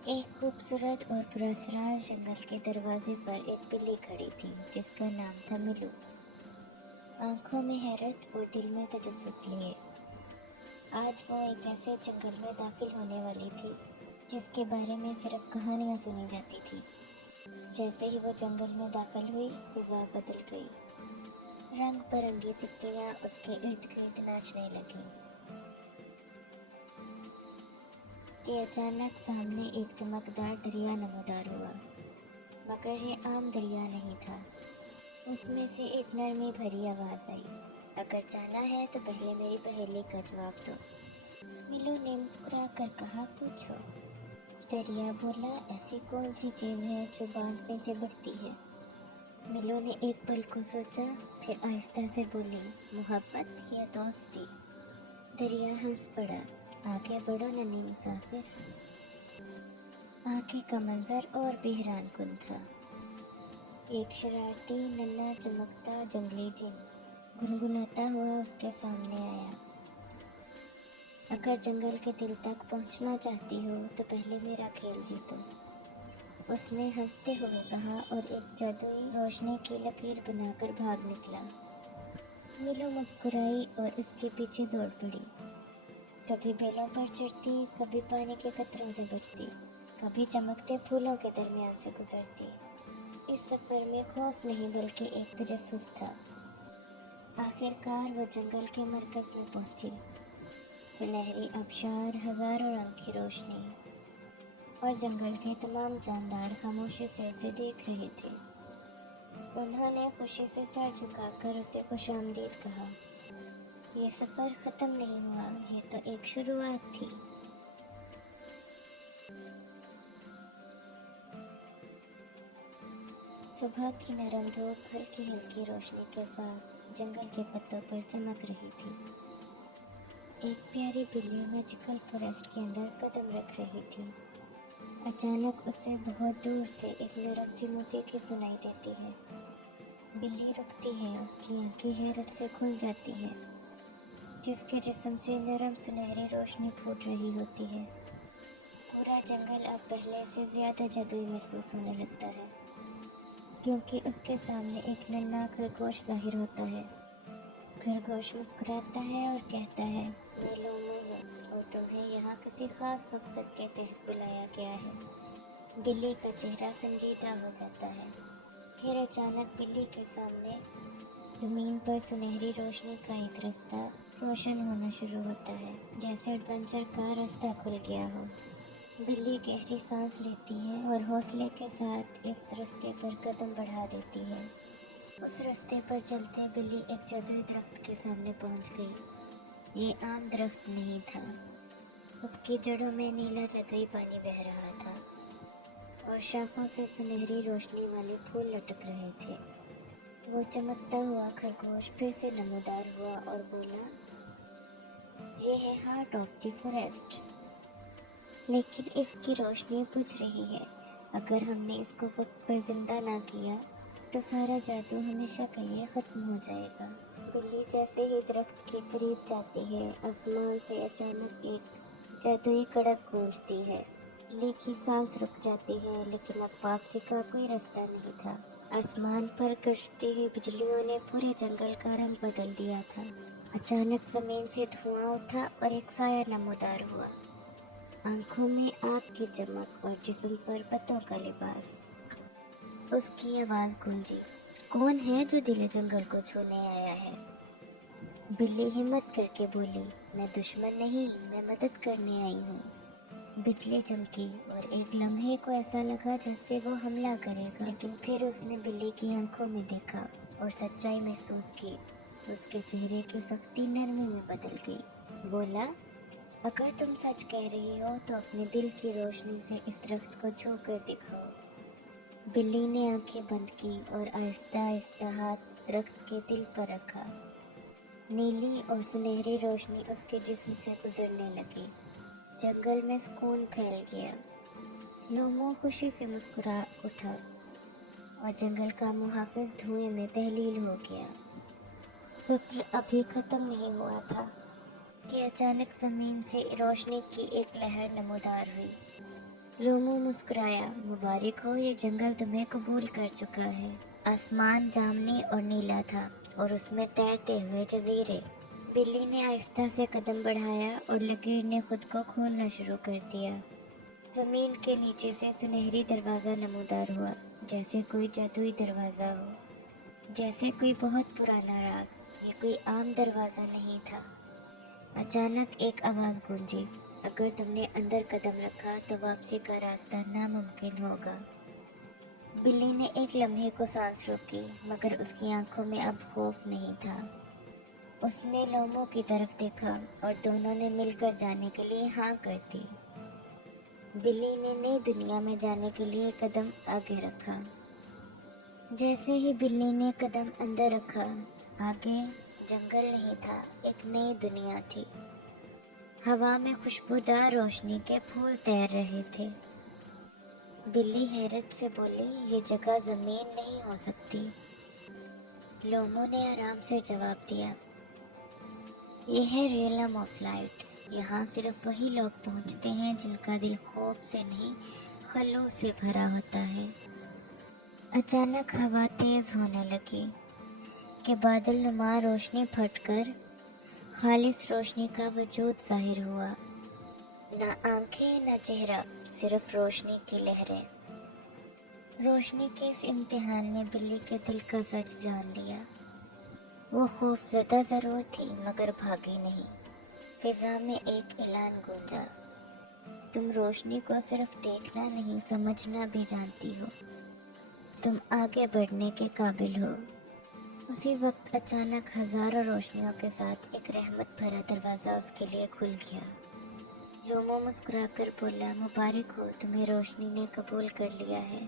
एक खूबसूरत और पुरस्कार जंगल के दरवाजे पर एक बिल्ली खड़ी थी जिसका नाम था मिलू। आंखों में हैरत और दिल में तजस्सुस लिए आज वो एक ऐसे जंगल में दाखिल होने वाली थी जिसके बारे में सिर्फ कहानियां सुनी जाती थी। जैसे ही वो जंगल में दाखिल हुई, फिजा बदल गई। रंग बिरंगी तितलियां उसके इर्द गिर्द नाचने लगीं कि अचानक सामने एक चमकदार दरिया नमूदार हुआ। मगर ये आम दरिया नहीं था। उसमें से एक नरमी भरी आवाज आई, अगर जाना है तो पहले मेरी पहेली का जवाब दो। मिलू ने मुस्कुरा कर कहा, पूछो। दरिया बोला, ऐसी कौन सी चीज है जो बांटने से बढ़ती है। मिलू ने एक पल को सोचा, फिर आहिस्ता से बोली, मोहब्बत या दोस्ती। दरिया हंस पड़ा, आगे बढ़ो नन्ही मुसाफिर। आगे का मंजर और भी हैरान कुन था। एक शरारती नन्हा चमकता जंगली जिन गुनगुनाता हुआ उसके सामने आया। अगर जंगल के दिल तक पहुंचना चाहती हो तो पहले मेरा खेल जीतो, उसने हंसते हुए कहा और एक जादुई रोशनी की लकीर बनाकर भाग निकला। मिलो मुस्कुराई और उसके पीछे दौड़ पड़ी। कभी बेलों पर चढ़ती, कभी पानी के कतरों से बचती, कभी चमकते फूलों के दरमियान से गुजरती। इस सफर में खौफ नहीं बल्कि एक तजस्सुस था। आखिरकार वो जंगल के मरकज में पहुंची। सुनहरी आबशार, हजारों रंग की रोशनी और जंगल के तमाम जानदार खामोशी से उसे देख रहे थे। उन्होंने खुशी से सर झुकाकर उसे खुशामदीद कहा। ये सफर खत्म नहीं हुआ, ये तो एक शुरुआत थी। सुबह की नरम धूप हल्की हल्की रोशनी के साथ जंगल के पत्तों पर चमक रही थी। एक प्यारी बिल्ली मैजिकल फॉरेस्ट के अंदर कदम रख रही थी। अचानक उसे बहुत दूर से एक नरम सी मौसीकी सुनाई देती है। बिल्ली रुकती है, उसकी आंखें हैरत से खुल जाती है, जिसके जिस्म से नरम सुनहरी रोशनी फूट रही होती है। पूरा जंगल अब पहले से ज्यादा जादुई महसूस होने लगता है, क्योंकि उसके सामने एक नन्हा खरगोश जाहिर होता है। खरगोश मुस्कुराता है और कहता है, मैं लोमो हूँ और तुम्हें यहाँ किसी खास मकसद के तहत बुलाया गया है। बिल्ली का चेहरा संजीदा हो जाता है। फिर अचानक बिल्ली के सामने जमीन पर सुनहरी रोशनी का एक रास्ता रोशन होना शुरू होता है, जैसे एडवेंचर का रास्ता खुल गया हो। बिल्ली गहरी सांस लेती है और हौसले के साथ इस रास्ते पर कदम बढ़ा देती है। उस रास्ते पर चलते बिल्ली एक जादुई दरख्त के सामने पहुंच गई। ये आम दरख्त नहीं था। उसकी जड़ों में नीला जादुई पानी बह रहा था और शाखों से सुनहरी रोशनी वाले फूल लटक रहे थे। वो चमकता हुआ खरगोश फिर से नमूदार हुआ और बोला, ये है हार्ट ऑफ द फॉरेस्ट, लेकिन इसकी रोशनी बुझ रही है। अगर हमने इसको वक्त पर जिंदा ना किया तो सारा जादू हमेशा के लिए खत्म हो जाएगा। बिल्ली जैसे ही दरख्त के करीब जाती है, आसमान से अचानक एक जादुई कड़क गूंजती है। बिल्ली की सांस रुक जाती है, लेकिन अब वापसी का कोई रास्ता नहीं था। आसमान पर गरजती हुई बिजलियों ने पूरे जंगल का रंग बदल दिया था। अचानक जमीन से धुआं उठा और एक साया नमूदार हुआ। आंखों में आग की चमक और जिस्म पर पतों का लिबास। उसकी आवाज गूंजी, कौन है जो दिल जंगल को छूने आया है। बिल्ली हिम्मत करके बोली, मैं दुश्मन नहीं, मैं मदद करने आई हूँ। बिजली चमकी और एक लम्हे को ऐसा लगा जैसे वो हमला करेगा, लेकिन फिर उसने बिल्ली की आंखों में देखा और सच्चाई महसूस की। उसके चेहरे की सख्ती नरमी में बदल गई। बोला, अगर तुम सच कह रही हो तो अपने दिल की रोशनी से इस दरख्त को छू कर दिखाओ। बिल्ली ने आंखें बंद की और आहिस्ता आहिस्ता हाथ दरख्त के दिल पर रखा। नीली और सुनहरी रोशनी उसके जिस्म से गुजरने लगी। जंगल में सुकून फैल गया। लोमो खुशी से मुस्कुरा उठा और जंगल का मुहाफिज धुएं में तहलील हो गया। सफर अभी खत्म नहीं हुआ था कि अचानक जमीन से रोशनी की एक लहर नमूदार हुई। लोमो मुस्कुराया, मुबारक हो, ये जंगल तुम्हें कबूल कर चुका है। आसमान जामुनी और नीला था और उसमें तैरते हुए जजीरे। बिल्ली ने आहिस्ता से कदम बढ़ाया और लकीर ने खुद को खोलना शुरू कर दिया। जमीन के नीचे से सुनहरी दरवाज़ा नमूदार हुआ, जैसे कोई जादुई दरवाज़ा हो, जैसे कोई बहुत पुराना राज। ये कोई आम दरवाज़ा नहीं था। अचानक एक आवाज़ गूंजी, अगर तुमने अंदर कदम रखा तो वापसी का रास्ता नामुमकिन होगा। बिल्ली ने एक लम्हे को सांस रोकी, मगर उसकी आंखों में अब खौफ नहीं था। उसने लोमो की तरफ देखा और दोनों ने मिलकर जाने के लिए हाँ कर दी। बिल्ली ने नई दुनिया में जाने के लिए कदम आगे रखा। जैसे ही बिल्ली ने कदम अंदर रखा, आगे जंगल नहीं था, एक नई दुनिया थी। हवा में खुशबूदार रोशनी के फूल तैर रहे थे। बिल्ली हैरत से बोली, ये जगह ज़मीन नहीं हो सकती। लोमो ने आराम से जवाब दिया, ये है रियलम ऑफ लाइट। यहाँ सिर्फ वही लोग पहुँचते हैं जिनका दिल खौफ से नहीं, खलूस से भरा होता है। अचानक हवा तेज़ होने लगी कि बादल नुमा रोशनी फटकर खालिस रोशनी का वजूद ज़ाहिर हुआ। ना आंखें ना चेहरा, सिर्फ रोशनी की लहरें। रोशनी के इस इम्तिहान ने बिल्ली के दिल का सच जान लिया। वो खौफज़दा ज़रूर थी, मगर भागी नहीं। फिज़ा में एक ऐलान गूंजा, तुम रोशनी को सिर्फ देखना नहीं, समझना भी जानती हो। तुम आगे बढ़ने के काबिल हो। उसी वक्त अचानक हजारों रोशनियों के साथ एक रहमत भरा दरवाज़ा उसके लिए खुल गया। लोमो मुस्कुराकर बोला, मुबारक हो, तुम्हें रोशनी ने कबूल कर लिया है।